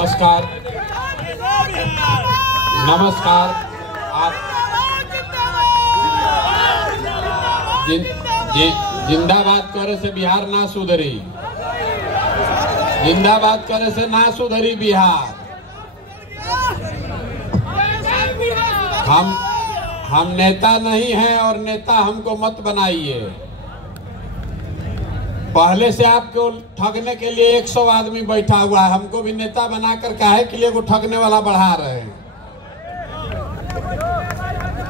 नमस्कार नमस्कार। आप जिंदाबाद करे से बिहार ना सुधरी, जिंदाबाद करे से ना सुधरी बिहार। हम नेता नहीं हैं और नेता हमको मत बनाइए। पहले से आपको ठगने के लिए 100 आदमी बैठा हुआ है, हमको भी नेता बनाकर काहे के लिए को ठगने वाला बढ़ा रहे हैं।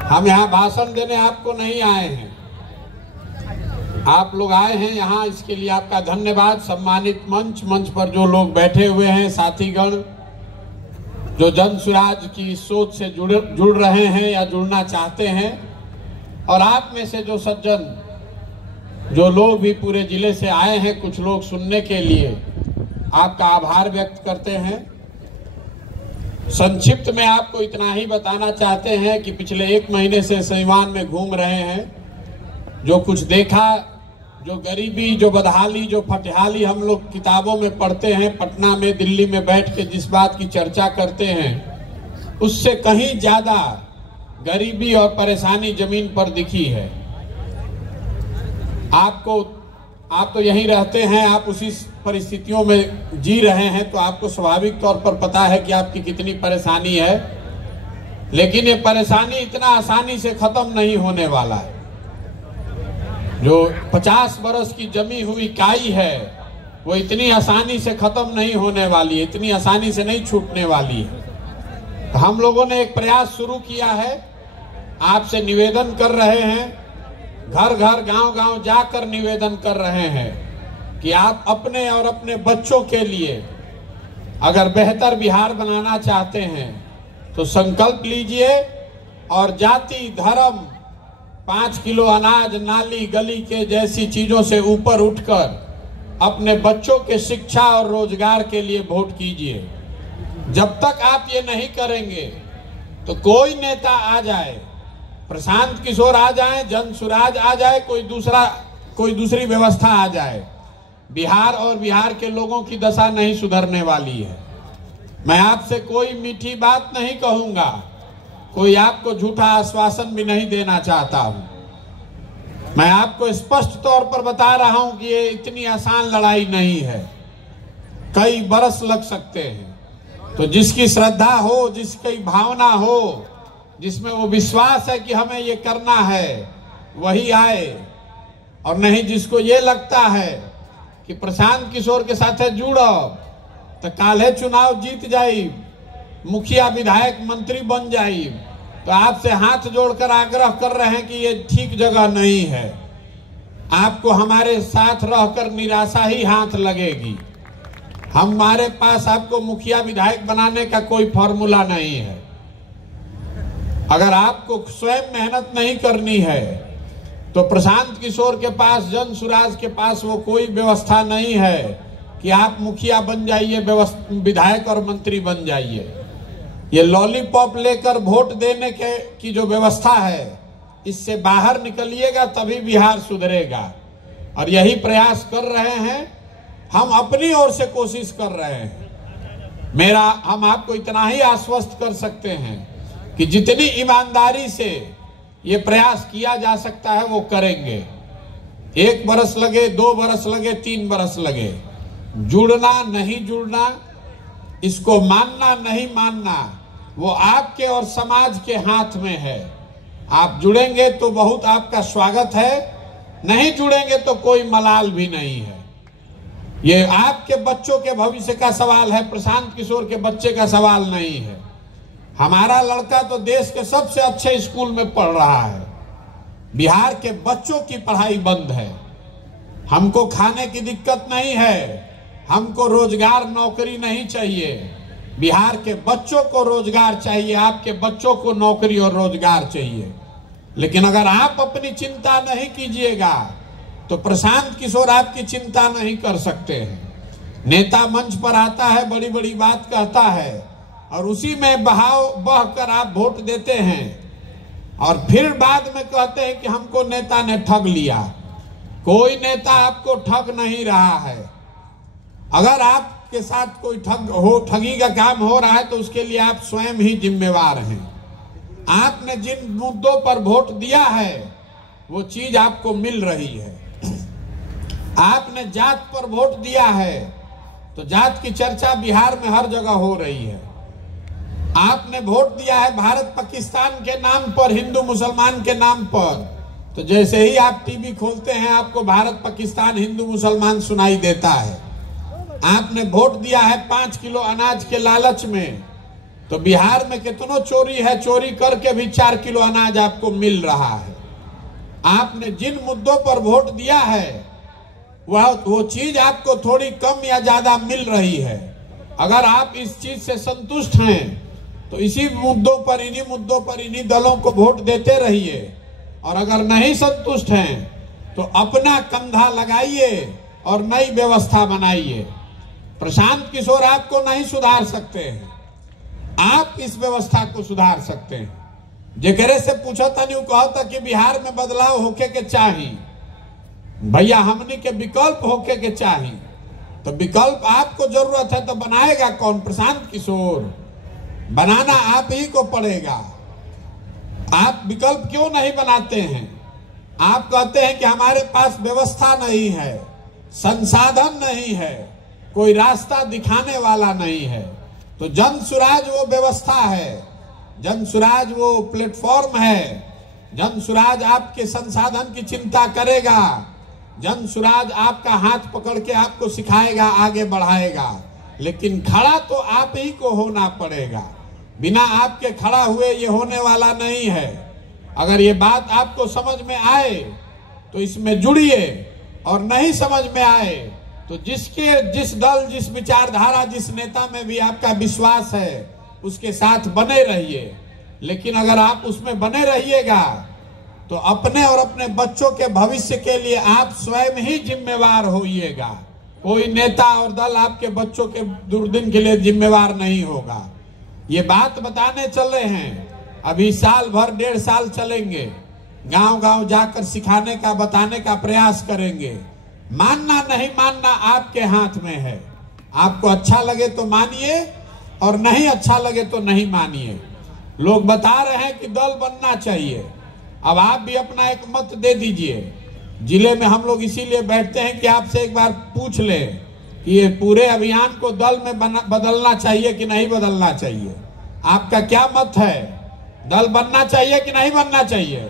हम यहाँ भाषण देने आपको नहीं आए हैं, आप लोग आए हैं यहाँ, इसके लिए आपका धन्यवाद। सम्मानित मंच पर जो लोग बैठे हुए हैं, साथीगण जो जन स्वराज की सोच से जुड़ रहे हैं या जुड़ना चाहते हैं, और आप में से जो सज्जन जो लोग भी पूरे जिले से आए हैं कुछ लोग सुनने के लिए, आपका आभार व्यक्त करते हैं। संक्षिप्त में आपको इतना ही बताना चाहते हैं कि पिछले 1 महीने से सीवान में घूम रहे हैं, जो कुछ देखा, जो गरीबी, जो बदहाली, जो फटहाली हम लोग किताबों में पढ़ते हैं, पटना में, दिल्ली में बैठ के जिस बात की चर्चा करते हैं, उससे कहीं ज्यादा गरीबी और परेशानी जमीन पर दिखी है। आप तो यहीं रहते हैं, आप उसी परिस्थितियों में जी रहे हैं, तो आपको स्वाभाविक तौर पर पता है कि आपकी कितनी परेशानी है। लेकिन ये परेशानी इतना आसानी से खत्म नहीं होने वाला है। जो 50 बरस की जमी हुई काई है, वो इतनी आसानी से खत्म नहीं होने वाली है, इतनी आसानी से नहीं छूटने वाली है। तो हम लोगों ने एक प्रयास शुरू किया है, आपसे निवेदन कर रहे हैं, घर घर गांव गांव जाकर निवेदन कर रहे हैं कि आप अपने और अपने बच्चों के लिए अगर बेहतर बिहार बनाना चाहते हैं तो संकल्प लीजिए और जाति, धर्म, 5 किलो अनाज, नाली गली के जैसी चीजों से ऊपर उठकर अपने बच्चों के शिक्षा और रोजगार के लिए वोट कीजिए। जब तक आप ये नहीं करेंगे तो कोई नेता आ जाए, प्रशांत किशोर आ जाए, जन स्वराज आ जाए, कोई दूसरी व्यवस्था आ जाए, बिहार और बिहार के लोगों की दशा नहीं सुधरने वाली है। मैं आपसे कोई मीठी बात नहीं कहूंगा, कोई आपको झूठा आश्वासन भी नहीं देना चाहता हूं। मैं आपको स्पष्ट तौर पर बता रहा हूं कि ये इतनी आसान लड़ाई नहीं है, कई बरस लग सकते हैं। तो जिसकी श्रद्धा हो, जिसकी भावना हो, जिसमें वो विश्वास है कि हमें ये करना है, वही आए। और नहीं जिसको ये लगता है कि प्रशांत किशोर के साथ जुड़ो तो काले चुनाव जीत जाई, मुखिया, विधायक, मंत्री बन जाई, तो आपसे हाथ जोड़कर आग्रह कर रहे हैं कि ये ठीक जगह नहीं है। आपको हमारे साथ रहकर निराशा ही हाथ लगेगी। हमारे पास आपको मुखिया, विधायक बनाने का कोई फॉर्मूला नहीं है। अगर आपको स्वयं मेहनत नहीं करनी है तो प्रशांत किशोर के पास, जन स्वराज के पास वो कोई व्यवस्था नहीं है कि आप मुखिया बन जाइए, विधायक और मंत्री बन जाइए। ये लॉलीपॉप लेकर वोट देने की जो व्यवस्था है, इससे बाहर निकलिएगा तभी बिहार सुधरेगा। और यही प्रयास कर रहे हैं, हम अपनी ओर से कोशिश कर रहे हैं। हम आपको इतना ही आश्वस्त कर सकते हैं कि जितनी ईमानदारी से ये प्रयास किया जा सकता है वो करेंगे। 1 बरस लगे, 2 बरस लगे, 3 बरस लगे, जुड़ना नहीं जुड़ना, इसको मानना नहीं मानना, वो आपके और समाज के हाथ में है। आप जुड़ेंगे तो बहुत आपका स्वागत है, नहीं जुड़ेंगे तो कोई मलाल भी नहीं है। ये आपके बच्चों के भविष्य का सवाल है, प्रशांत किशोर के बच्चे का सवाल नहीं है। हमारा लड़का तो देश के सबसे अच्छे स्कूल में पढ़ रहा है, बिहार के बच्चों की पढ़ाई बंद है। हमको खाने की दिक्कत नहीं है, हमको रोजगार, नौकरी नहीं चाहिए, बिहार के बच्चों को रोजगार चाहिए, आपके बच्चों को नौकरी और रोजगार चाहिए। लेकिन अगर आप अपनी चिंता नहीं कीजिएगा तो प्रशांत किशोर आपकी चिंता नहीं कर सकते हैं। नेता मंच पर आता है, बड़ी बड़ी बात कहता है और उसी में बह कर आप वोट देते हैं और फिर बाद में कहते हैं कि हमको नेता ने ठग लिया। कोई नेता आपको ठग नहीं रहा है। अगर आप आपके साथ कोई ठगी का काम हो रहा है तो उसके लिए आप स्वयं ही जिम्मेवार हैं। आपने जिन मुद्दों पर वोट दिया है वो चीज आपको मिल रही है। आपने जात पर वोट दिया है तो जात की चर्चा बिहार में हर जगह हो रही है। आपने वोट दिया है भारत पाकिस्तान के नाम पर, हिंदू मुसलमान के नाम पर, तो जैसे ही आप टीवी खोलते हैं आपको भारत पाकिस्तान हिंदू मुसलमान सुनाई देता है। आपने वोट दिया है 5 किलो अनाज के लालच में, तो बिहार में कितनों चोरी है, चोरी करके भी 4 किलो अनाज आपको मिल रहा है। आपने जिन मुद्दों पर वोट दिया है वो चीज आपको थोड़ी कम या ज्यादा मिल रही है। अगर आप इस चीज से संतुष्ट हैं तो इसी मुद्दों पर, इन्हीं मुद्दों पर, इन्हीं दलों को वोट देते रहिए। और अगर नहीं संतुष्ट हैं तो अपना कंधा लगाइए और नई व्यवस्था बनाइए। प्रशांत किशोर आपको नहीं सुधार सकते हैं, आप इस व्यवस्था को सुधार सकते हैं। जेकरे से पूछा था नहीं, कहता कि बिहार में बदलाव होके के चाहिए। भैया हमनी के विकल्प होके के चाहिए, तो विकल्प आपको जरूरत है तो बनाएगा कौन? प्रशांत किशोर। बनाना आप ही को पड़ेगा। आप विकल्प क्यों नहीं बनाते हैं? आप कहते हैं कि हमारे पास व्यवस्था नहीं है, संसाधन नहीं है, कोई रास्ता दिखाने वाला नहीं है। तो जन सुराज वो व्यवस्था है, जन सुराज वो प्लेटफॉर्म है। जन सुराज आपके संसाधन की चिंता करेगा, जन सुराज आपका हाथ पकड़ के आपको सिखाएगा, आगे बढ़ाएगा। लेकिन खड़ा तो आप ही को होना पड़ेगा। बिना आपके खड़ा हुए ये होने वाला नहीं है। अगर ये बात आपको समझ में आए तो इसमें जुड़िए, और नहीं समझ में आए तो जिस दल, जिस विचारधारा, जिस नेता में भी आपका विश्वास है उसके साथ बने रहिए। लेकिन अगर आप उसमें बने रहिएगा तो अपने और अपने बच्चों के भविष्य के लिए आप स्वयं ही जिम्मेवार होइएगा। कोई नेता और दल आपके बच्चों के दुर्दिन के लिए जिम्मेवार नहीं होगा। ये बात बताने चले हैं, अभी साल भर, 1.5 साल चलेंगे, गांव गांव जाकर सिखाने का, बताने का प्रयास करेंगे। मानना नहीं मानना आपके हाथ में है। आपको अच्छा लगे तो मानिए और नहीं अच्छा लगे तो नहीं मानिए। लोग बता रहे हैं कि दल बनना चाहिए, अब आप भी अपना एक मत दे दीजिए। जिले में हम लोग इसीलिए बैठते हैं कि आपसे एक बार पूछ ले कि ये पूरे अभियान को दल में बदलना चाहिए कि नहीं बदलना चाहिए। आपका क्या मत है? दल बनना चाहिए कि नहीं बनना चाहिए?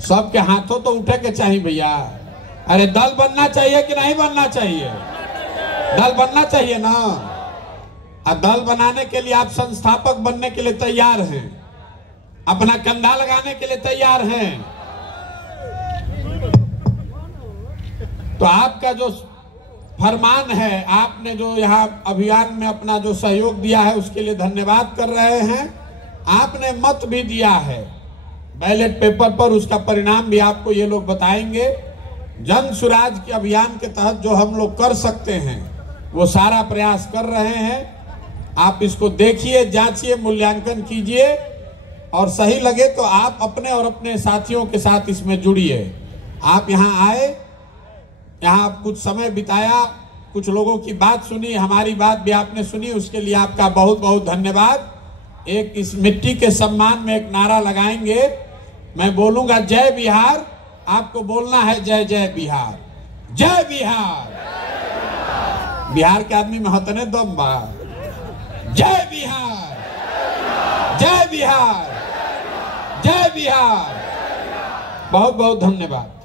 सबके हाथों तो उठे के चाहिए भैया। अरे दल बनना चाहिए कि नहीं बनना चाहिए? दल बनना चाहिए ना। अब दल बनाने के लिए आप संस्थापक बनने के लिए तैयार हैं, अपना कंधा लगाने के लिए तैयार हैं। तो आपका जो फरमान है, आपने जो यहाँ अभियान में अपना जो सहयोग दिया है उसके लिए धन्यवाद कर रहे हैं। आपने मत भी दिया है बैलेट पेपर पर, उसका परिणाम भी आपको ये लोग बताएंगे। जन सुराज के अभियान के तहत जो हम लोग कर सकते हैं वो सारा प्रयास कर रहे हैं। आप इसको देखिए, जांचिए, मूल्यांकन कीजिए, और सही लगे तो आप अपने और अपने साथियों के साथ इसमें जुड़िए। आप यहाँ आए, यहाँ कुछ समय बिताया, कुछ लोगों की बात सुनी, हमारी बात भी आपने सुनी, उसके लिए आपका बहुत बहुत धन्यवाद। एक इस मिट्टी के सम्मान में एक नारा लगाएंगे। मैं बोलूंगा जय बिहार, आपको बोलना है जय जय बिहार, जय बिहार। बिहार के आदमी में हतने दम बा। जय बिहार, जय बिहार, जय बिहार। बहुत बहुत धन्यवाद।